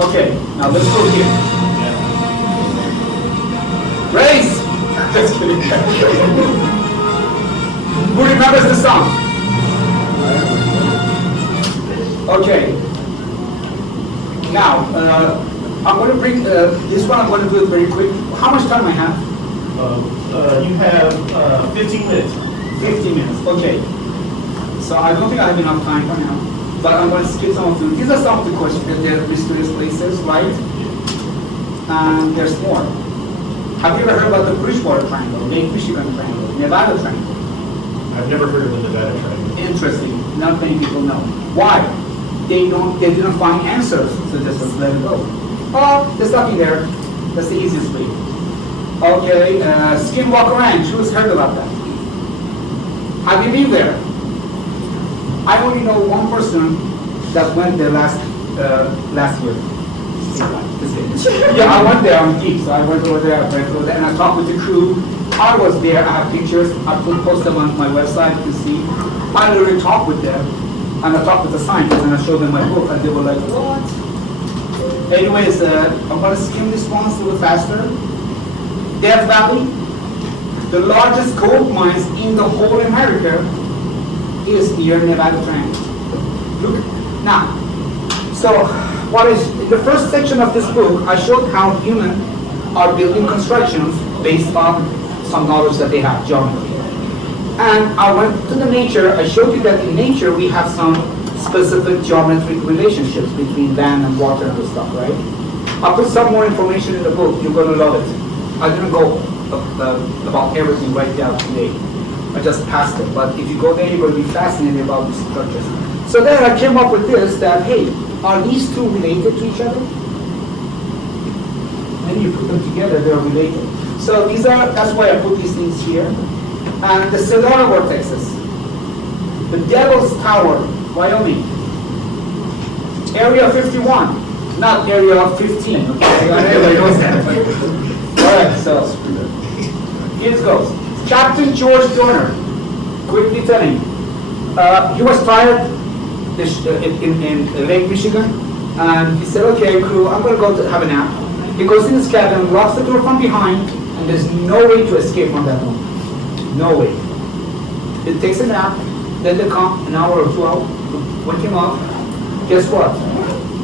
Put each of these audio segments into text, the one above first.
Okay, now let's go here. Race! Just kidding. Who remembers the song? Okay. Now, I'm going to bring this one. I'm going to do it very quick. How much time I have? You have 15 minutes. 15 minutes. Okay. So I don't think I have enough time for now. But I'm going to skip some of them. These are some of the questions that they're mysterious places, right? And there's more. Have you ever heard about the Bridgewater Triangle, Lake Michigan Triangle, Nevada Triangle? I've never heard of the Nevada Triangle. Interesting. Not many people know. Why? They didn't find answers, so just let it go. Oh, there's nothing there. That's the easiest way. Okay, Skinwalker Ranch. Who's heard about that? Have you been there? I only know one person that went there last year. Yeah, I went there on Geek, so I went over there, and I talked with the crew. I was there, I have pictures, I post them on my website, you can see. I literally talked with them, and I talked with the scientists, and I showed them my book, and they were like, what? Anyways, I'm going to skim this one a little faster. Death Valley, the largest gold mines in the whole America, is near Nevada Triangle. Look, now, so what is in the first section of this book, I showed how humans are building constructions based on some knowledge that they have, geometry. And I went to the nature, I showed you that in nature we have some specific geometric relationships between land and water and stuff, right? I'll put some more information in the book, you're gonna love it. I didn't go about everything right down today. I just passed it, but if you go there, you're going to be fascinated about these structures. So then I came up with this, that, hey, are these two related to each other? When you put them together, they're related. So these are, that's why I put these things here. And the stellar vortexes. The Devil's Tower, Wyoming. Area 51, not Area 15, okay? Everybody knows that. All right, so here it goes. Captain George Dorner, quickly telling you, he was tired in Lake Michigan, and he said, okay, crew, I'm going to go to have a nap. He goes in his cabin, locks the door from behind, and there's no way to escape from that room. No way. He takes a nap, then they come an hour or 2 hours, wake him up. Guess what?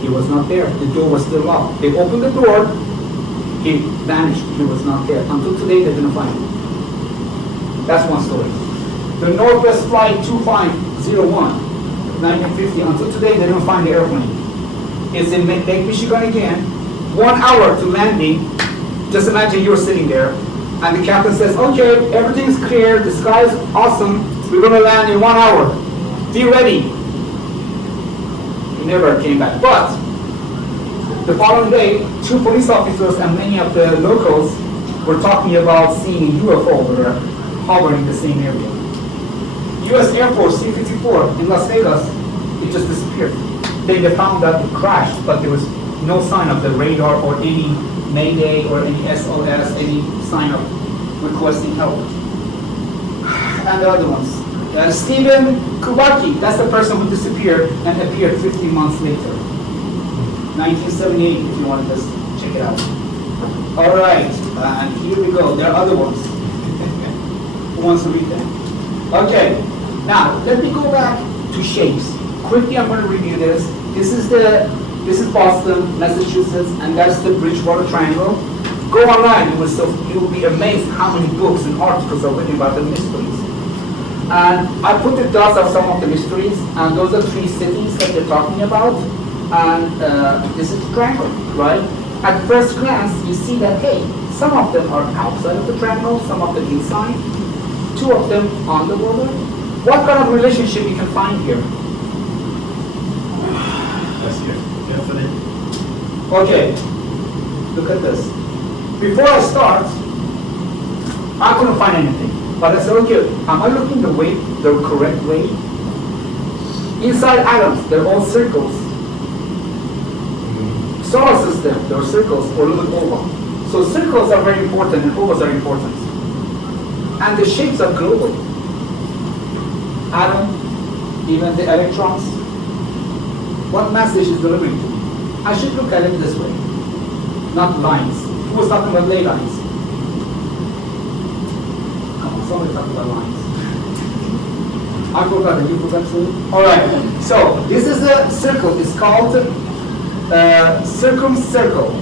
He was not there. The door was still locked. They opened the door, he vanished. He was not there. Until today, they didn't find him. That's one story. The Northwest Flight 2501, 1950, until today they didn't find the airplane. It's in Lake Michigan again, 1 hour to landing. Just imagine you're sitting there, and the captain says, okay, everything's clear, the sky is awesome, we're gonna land in 1 hour. Be ready. He never came back. But the following day, 2 police officers and many of the locals were talking about seeing a UFO over there, hovering in the same area. U.S. Air Force C-54 in Las Vegas, it just disappeared. Then they found that it crashed, but there was no sign of the radar or any Mayday or any SOS, any sign of requesting help. And the other ones. Stephen Kubacki, that's the person who disappeared and appeared 15 months later. 1978, if you want to just check it out. All right, and here we go. There are other ones. Who wants to read them? Okay, now let me go back to shapes. Quickly, I'm going to review this. This is Boston, Massachusetts, and that's the Bridgewater Triangle. Go online, you will be amazed how many books and articles are written about the mysteries. And I put the dots of some of the mysteries, and those are 3 cities that they're talking about. And this is the triangle, right? At first glance, you see that, hey, some of them are outside of the triangle, some of them inside, 2 of them on the border. What kind of relationship you can find here? That's definite. Okay, look at this. Before I start, I couldn't find anything. But I said, okay, am I looking the correct way? Inside atoms, they're all circles. Solar system, there are circles or a little oval. So circles are very important and ovals are important. And the shapes are global. Atom, even the electrons. What message is delivering to? I should look at it this way, not lines. Who was talking about ley lines? Come on, somebody talk about lines. I forgot, and you forgot too? All right, so this is a circle. It's called circumcircle.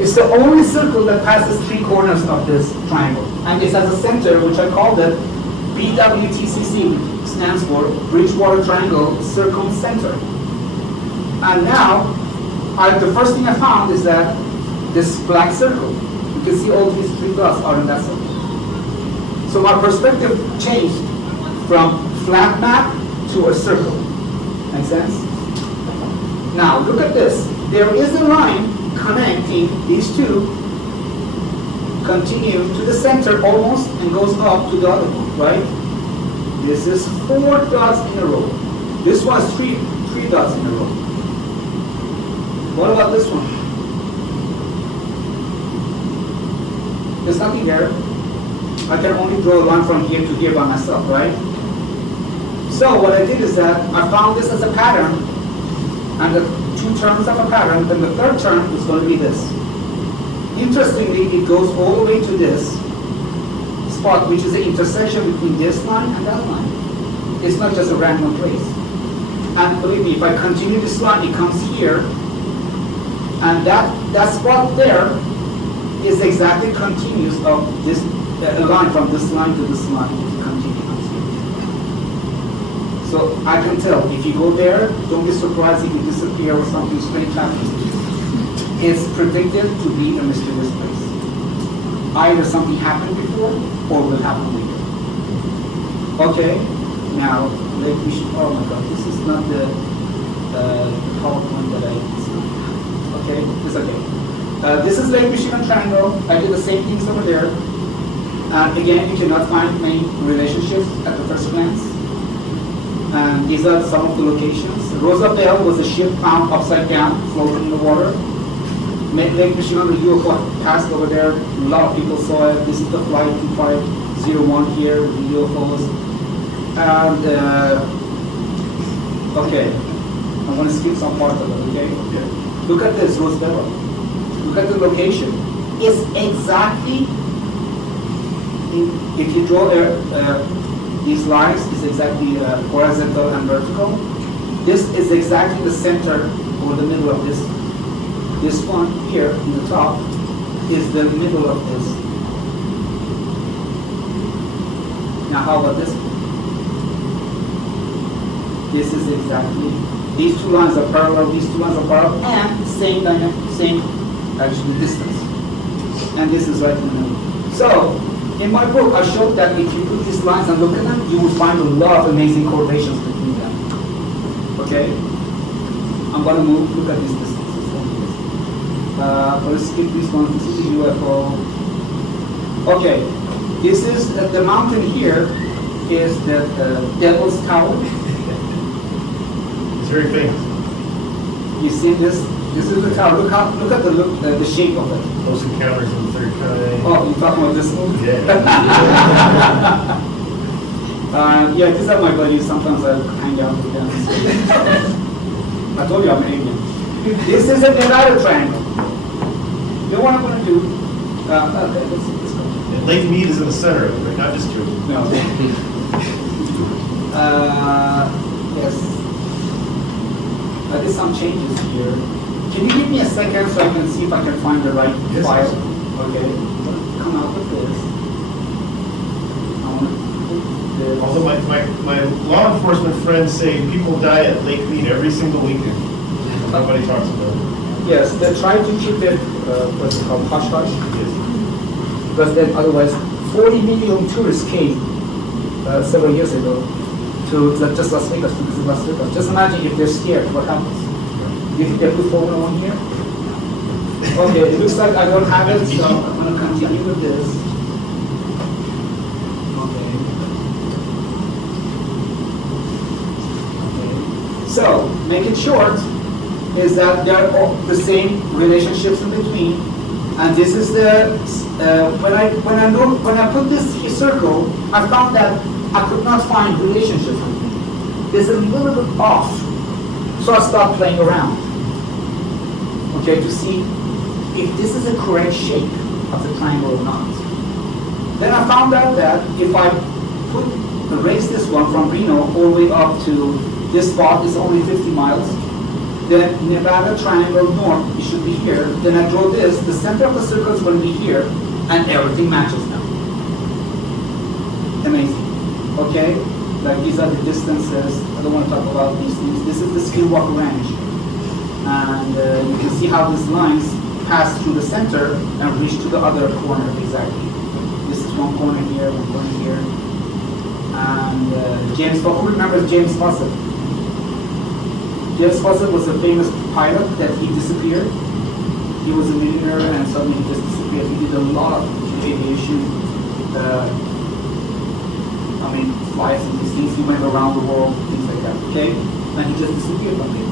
It's the only circle that passes 3 corners of this triangle. And it has a center, which I called it BWTCC, which stands for Bridgewater Triangle Circumcenter. And now, the first thing I found is that this black circle, you can see all these 3 dots are in that circle. So my perspective changed from flat map to a circle. Make sense? Now, look at this. There is a line connecting these two, continue to the center almost, and goes up to the other one, right? This is 4 dots in a row. This one's three dots in a row. What about this one? There's nothing there. I can only draw a line from here to here by myself, right? So what I did is that I found this as a pattern, and the 2 terms of a pattern, then the 3rd term is going to be this. Interestingly, it goes all the way to this spot, which is the intersection between this line and that line. It's not just a random place. And believe me, if I continue this line, it comes here, and that spot there is exactly continuous of this line from this line to this line. So I can tell, if you go there, don't be surprised if you disappear or something strange happens. It's predicted to be a mysterious place. Either something happened before or will happen later. Okay, now, oh my God, this is not the PowerPoint that I designed. Okay, it's okay. This is Lake Michigan Triangle. I did the same things over there. Again, you cannot find many relationships at the first glance. And these are some of the locations. Rosabelle was a ship found upside down, floating in the water. Lake Michigan, the UFO passed over there. A lot of people saw it. This is the flight 2501 here with the UFOs. And, okay, I'm going to skip some part of it, okay? Look at this, Rosabelle. Look at the location. It's exactly, if you draw these lines, is exactly horizontal and vertical. This is exactly the center or the middle of this. This one here in the top is the middle of this. Now how about this? This is exactly, these 2 lines are parallel, these 2 lines are parallel, and same actually distance. And this is right in the middle. So, in my book, I showed that if you put these lines and look at them, you will find a lot of amazing correlations between them. Okay? I'm going to look at these distances. Let's skip this one. This is the UFO. Okay. This is, the mountain here is the Devil's Tower. It's very famous. You see this? This is the tower. Look at the shape of it. Close Encounters in the Third Kind. Oh, you're talking about this one? Yeah. Yeah, these are my buddies. Sometimes I hang out with them. I told you I'm an alien. This is a Nevada Triangle. You know what I'm going to do? Okay, let's go. And Lake Mead is in the center of it, right? Not just true. No. Yes. I did some changes here. Can you give me a second so I can see if I can find the right file? Yes. Okay. Come out with this. I want to put this. Although my law enforcement friends say people die at Lake Mead every single weekend. Nobody talks about it. Yes, they try to keep it, what's it called, hush-hush. Yes. Because then otherwise, 40 million tourists came several years ago to just Las Vegas, to visit Las Vegas. Just imagine if they're scared, what happens? Do you think they put Formula 1 here? Okay, it looks like I don't have it, so I'm going to continue with this. Okay. So, make it short, is that there are all the same relationships in between, and this is the when I put this circle, I found that I could not find relationships between. There's a little bit off, so I stopped playing around. okay, to see if this is a correct shape of the triangle or not. Then I found out that if I raise this one from Reno all the way up to this spot is only 50 miles, then Nevada Triangle North, it should be here. Then I draw this, the center of the circle is going to be here, and everything matches now. Amazing. Okay? Like these are the distances. I don't want to talk about these things. This is the Skinwalker Ranch. And you can see how these lines pass through the center and reach to the other corner exactly. This is one corner here, one corner here. And James, who remembers James Fawcett? James Fawcett was a famous pilot that he disappeared. He was a millionaire and suddenly he just disappeared. He did a lot of aviation, flights and these things. He went around the world, things like that, okay? And he just disappeared one day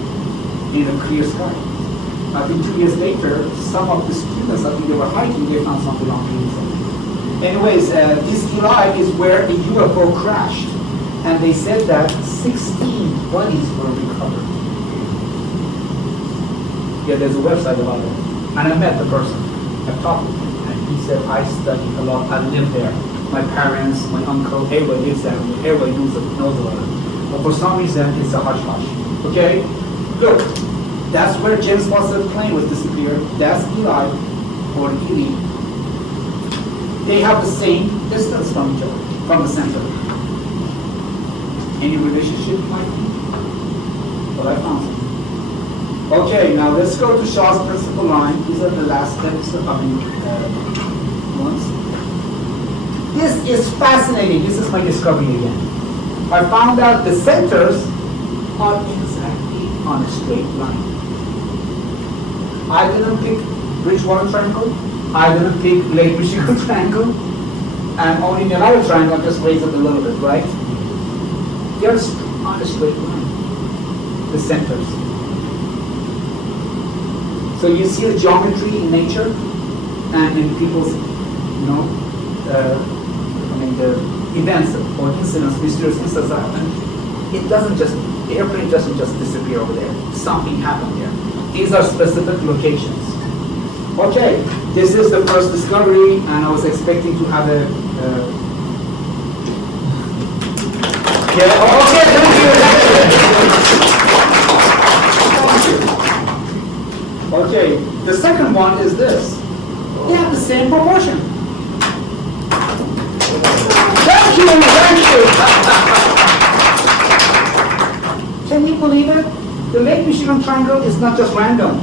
in a clear sky. I think 2 years later, some of the students, I think they were hiking, they found something on the inside. Anyways, this Eli is where a UFO crashed. And they said that 16 bodies were recovered. Yeah, there's a website about it. And I met the person. I talked with him. And he said, I studied a lot. I lived there. My parents, my uncle, everybody lives there. Everybody knows about it. But for some reason, it's a hush-hush. Okay? Look, that's where James Fawcett's plane was disappeared. That's Eli, or Ely. They have the same distance from each other, from the center. Any relationship might be? But I found some. Okay, now let's go to Sha'Z principal line. These are the last steps, ones. This is fascinating. This is my discovery again. I found out the centers are exactly on a straight line. I didn't pick Bridgewater Triangle. I didn't pick Lake Michigan Triangle. And only Nevada Triangle just raised it a little bit, right? They're on a straight line. The centers. So you see the geometry in nature and in people's, the events or incidents, mysterious incidents that happen. It doesn't just, the airplane doesn't just disappear over there. Something happened there. These are specific locations. Okay, this is the first discovery, and I was expecting to have a. Okay, thank you. Okay, the second one is this. They have the same proportion. Thank you. Can you believe it? The Lake Michigan Triangle is not just random.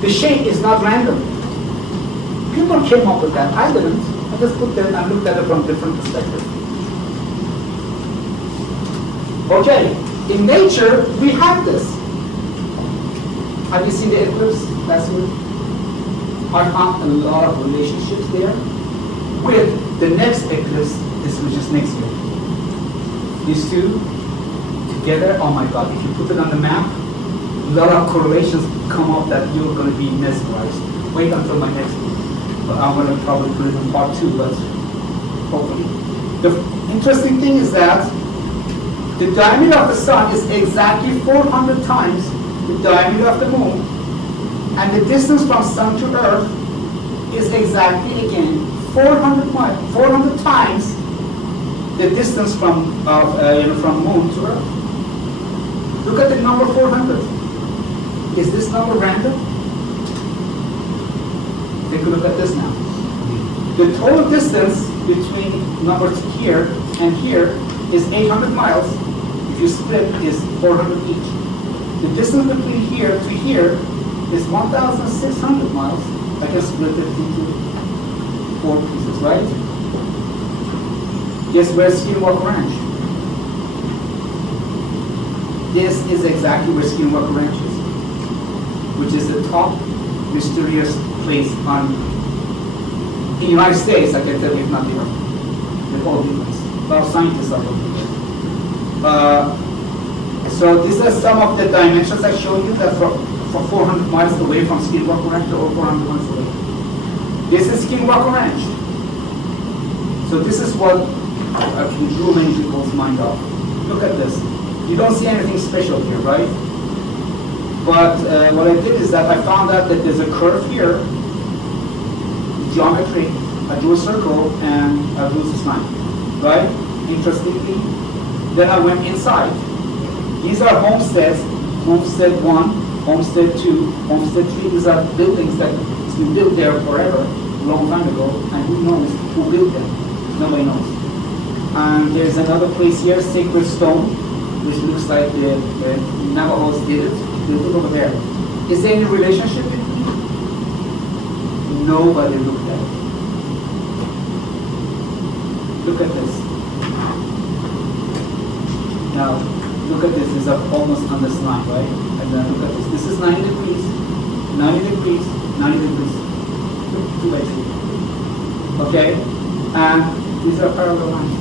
The shape is not random. People came up with that. I didn't. I just put them and looked at it from different perspectives. Okay, in nature, we have this. Have you seen the eclipse last week? I found a lot of relationships there with the next eclipse, which is next year. These two together, oh my God, if you put it on the map, a lot of correlations come up that you're going to be mesmerized. Wait until my next one. But I'm going to probably put it in part 2, but hopefully. The interesting thing is that the diameter of the sun is exactly 400 times the diameter of the moon, and the distance from sun to earth is exactly, again, 400 times the distance from moon to earth. Look at the number 400. Is this number random? Take a look at this now. The total distance between numbers here and here is 800 miles. If you split, is 400 each. The distance between here to here is 1,600 miles. I can split it into 4 pieces, right? Guess where's Skinwalker Ranch? This is exactly where Skinwalker Ranch is, which is the top mysterious place in the United States, I can tell you, if not Europe. With all the place. A lot of scientists are looking there. So these are some of the dimensions I showed you that for 400 miles away from Skinwalker Ranch or 400 miles away. This is Skinwalker Ranch. So this is what drew many people's mind off. Look at this. You don't see anything special here, right? But what I did is that I found out that there's a curve here, geometry. I drew a circle and I drew this line, right? Interestingly, then I went inside. These are homesteads, homestead 1, homestead 2, homestead 3. These are buildings that has been built there forever, a long time ago, and who knows who built them? Nobody knows. And there's another place here, Sacred Stone, which looks like the Navajos did it. They look over there. Is there any relationship between them? Nobody looked at it. Look at this. Now, look at this. It's almost on this line, right? And then look at this. This is 90 degrees, 90 degrees, 90 degrees. 2 by 2. Okay? And these are parallel lines.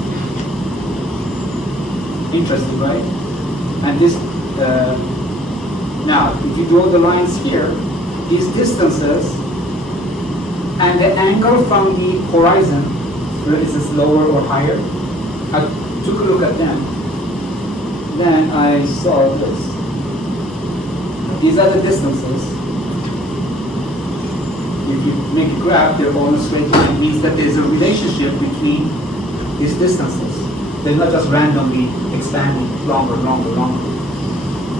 Interesting, right? And this, now, if you draw the lines here, these distances, and the angle from the horizon, whether this is lower or higher, I took a look at them. Then I saw this. These are the distances. If you make a graph, they're all straight line. It means that there's a relationship between these distances. They're not just randomly expanding longer, longer, longer.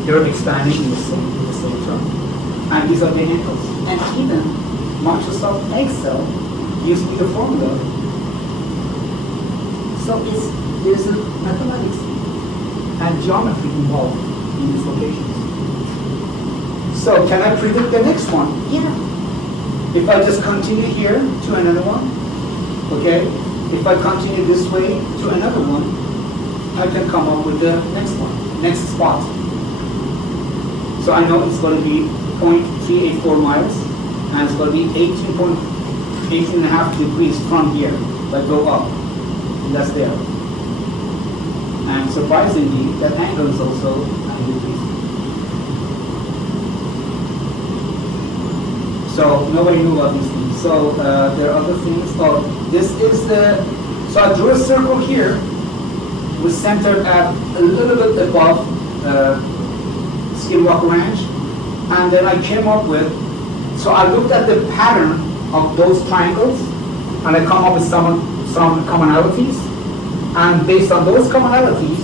They're expanding in the same term. And these are the angles. And even Microsoft Excel gives me the formula. So there's a mathematics and geometry involved in these locations. So can I predict the next one? Yeah. If I just continue here to another one, okay? If I continue this way to another one, I can come up with the next one, next spot. So I know it's going to be 0.384 miles, and it's going to be 18.5 degrees from here. If I go up, and that's there. And surprisingly, that angle is also 90 degrees. So nobody knew about these things. So there are other things. Oh, this is the, so I drew a circle here. It was centered at a little bit above Skinwalker Ranch. And then I came up with, so I looked at the pattern of those triangles, and I come up with some commonalities. And based on those commonalities,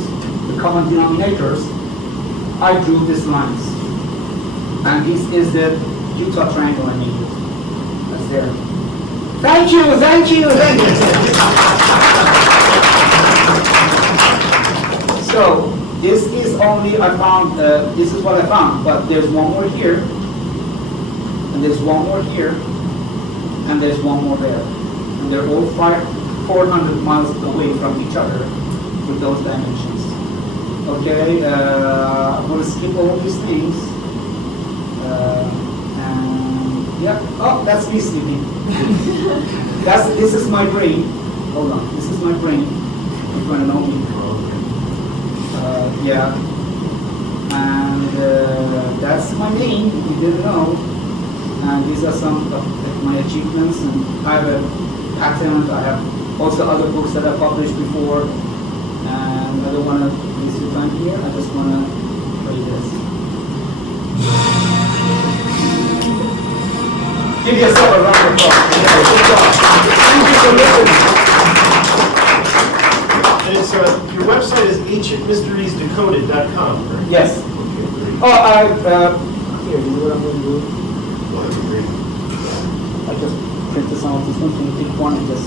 the common denominators, I drew these lines. And this is the Utah Triangle I made it. That's there. Thank you, thank you, thank you. So, this is only, I found, this is what I found, but there's one more here, and there's one more here, and there's one more there. And they're all 400 miles away from each other with those dimensions. Okay, I'm going to skip all these things. Yeah. Oh, that's me sleeping. This is my brain. Hold on. This is my brain. You're going to know me. Yeah. And that's my name, if you didn't know. And these are some of my achievements. And I have a patent. I have also other books that I published before. And I don't want to waste your time here. I just want to play this. Give yourself a round of applause. Yeah, good job. Thank you for listening. And it's, your website is ancientmysteriesdecoded.com, correct? Yes. Oh, here, you know what I'm going to do? I just print this out. This one, can you pick one and just...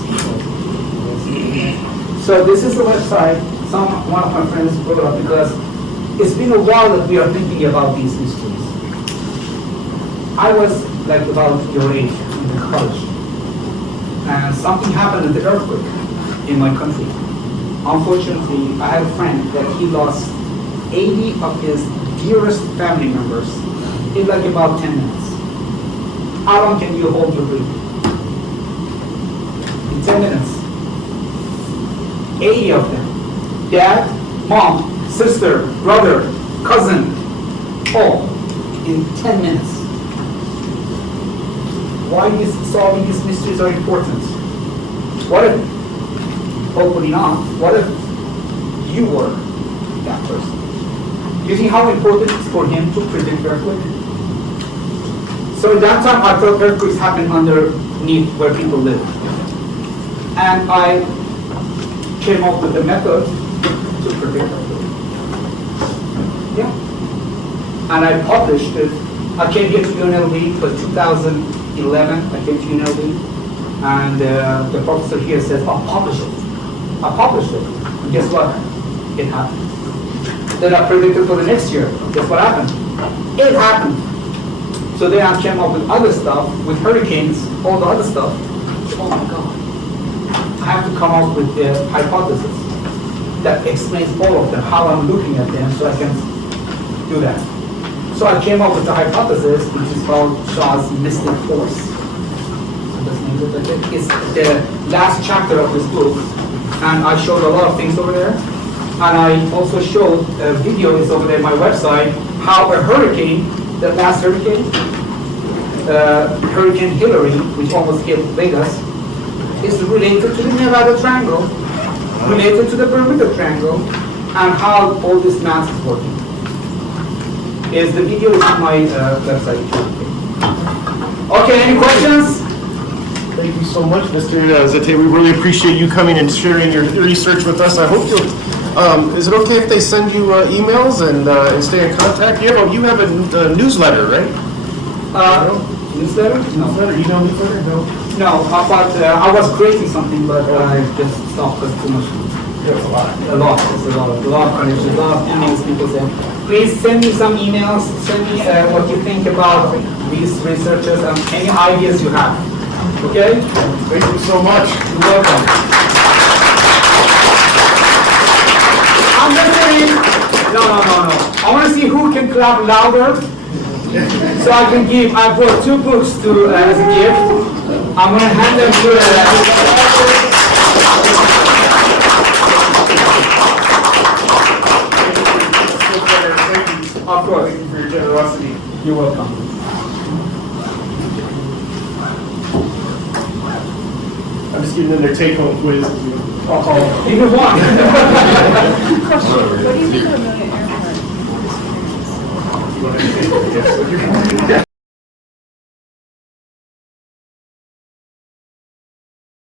So this is the website one of my friends wrote up, because it's been a while that we are thinking about these mysteries. I was like about your age in college, and something happened with the earthquake in my country. Unfortunately, I had a friend that he lost 80 of his dearest family members in like about 10 minutes. How long can you hold your breath? In 10 minutes. 80 of them. Dad, mom, sister, brother, cousin, all in 10 minutes. Why is solving these mysteries are important? What if, hopefully not, what if you were that person? Do you see how important it is for him to predict earthquake? So at that time, I thought earthquakes happen underneath where people live. And I came up with a method to predict earthquakes. Yeah. And I published it. I came here to UNLV for 2011. I came to UNLV. And the professor here says, I'll publish it. I published it. And guess what? It happened. Then I predicted for the next year. Guess what happened? It happened. So then I came up with other stuff, with hurricanes, all the other stuff. Oh my God. I have to come up with a hypothesis that explains all of them, how I'm looking at them, so I can do that. So I came up with a hypothesis, which is called Sha'Z mystic force. It's the last chapter of this book, and I showed a lot of things over there. And I also showed a video is over there on my website, how a hurricane, the last hurricane, Hurricane Hillary, which almost hit Vegas, is related to the Nevada Triangle, related to the Bridgewater Triangle, and how all this math is working. The video is on my website. Okay, any questions? Thank you so much, Mr. Zate. We really appreciate you coming and sharing your research with us. I hope you'll. Is it okay if they send you emails and stay in contact? You have a newsletter, right? Newsletter? No. Newsletter? Email newsletter? No. No, but I was creating something, but I just stopped because too much. There's a lot. A lot of connections, a lot of emails. People say, please send me some emails. Send me what you think about these researchers and any ideas you have. Okay? Thank you so much. You're welcome. I'm just saying, no. I want to see who can clap louder. So I can give, I brought 2 books to as a gift. I'm going to hand them to Of course. Thank you for your generosity. You're welcome. I'm just giving them their take-home quiz. Even one. Question, what do you think of a million airport? You want to take it? Yes.